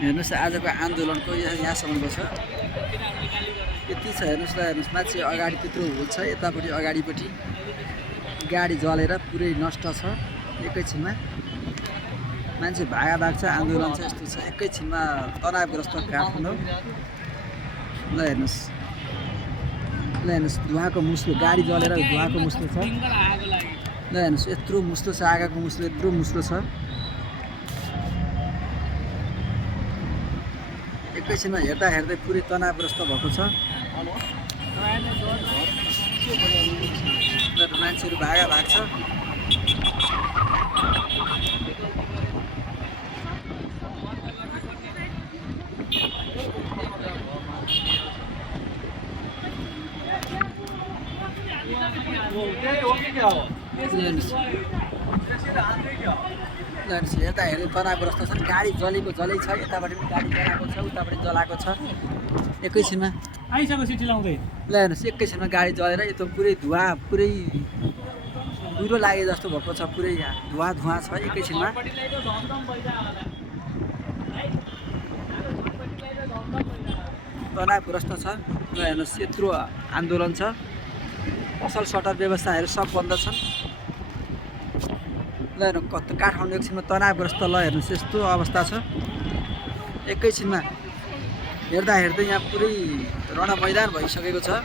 हेर्नुहोस् आजको आन्दोलनको यहाँसम्मको छ। यति छ हेर्नुहोस् ल, हेर्नुहोस् मान्छे अगाडि त्यत्रो होल छ, यतापट्टि अगाडिपट्टि गाडी जलेर पुरै नष्ट छ। एकैछिनमा मान्छे भागाभाग छ, आन्दोलन छ, यस्तो छ। एकैछिनमा तनावग्रस्त काठमाडौँ। ल हेर्नुहोस्, ल हेर्नुहोस् धुवाको मुस्लो, गाडी जलेर धुवाको मुस्लो छ। ल हेर्नुहोस् यत्रो मुस्लो छ, आगोको मुस्लो यत्रो मुस्लो छ। एकैछिनमा हेर्दा हेर्दै पुरै तनावग्रस्त भएको छ। मान्छेहरू भागाभाग छ। हेर्दा हेर्दै तनावग्रस्त छन्। गाडी जलेको जलै छ, यताबाट पनि गाडी जलाएको छ, उताबाट जलाएको छ। एकैछिनमा आइसक्यो सिटी लाउँदै। ल हेर्नुहोस् एकैछिनमा गाडी जलेर यो त पुरै धुवा, पुरै कुहिरो लागे जस्तो भएको छ। पुरै धुवा धुवा छ एकैछिनमा। तनावग्रस्त छ। ल हेर्नुहोस् यत्रो आन्दोलन छ। पसल सटर व्यवस्थाहरू सब बन्द छन्। ल हेर्नु काठमाडौँ एकछिनमा तनावग्रस्त। ल हेर्नुहोस् यस्तो अवस्था छ। एकैछिनमा हेर्दा हेर्दै यहाँ पुरै रण मैदान भइसकेको छ।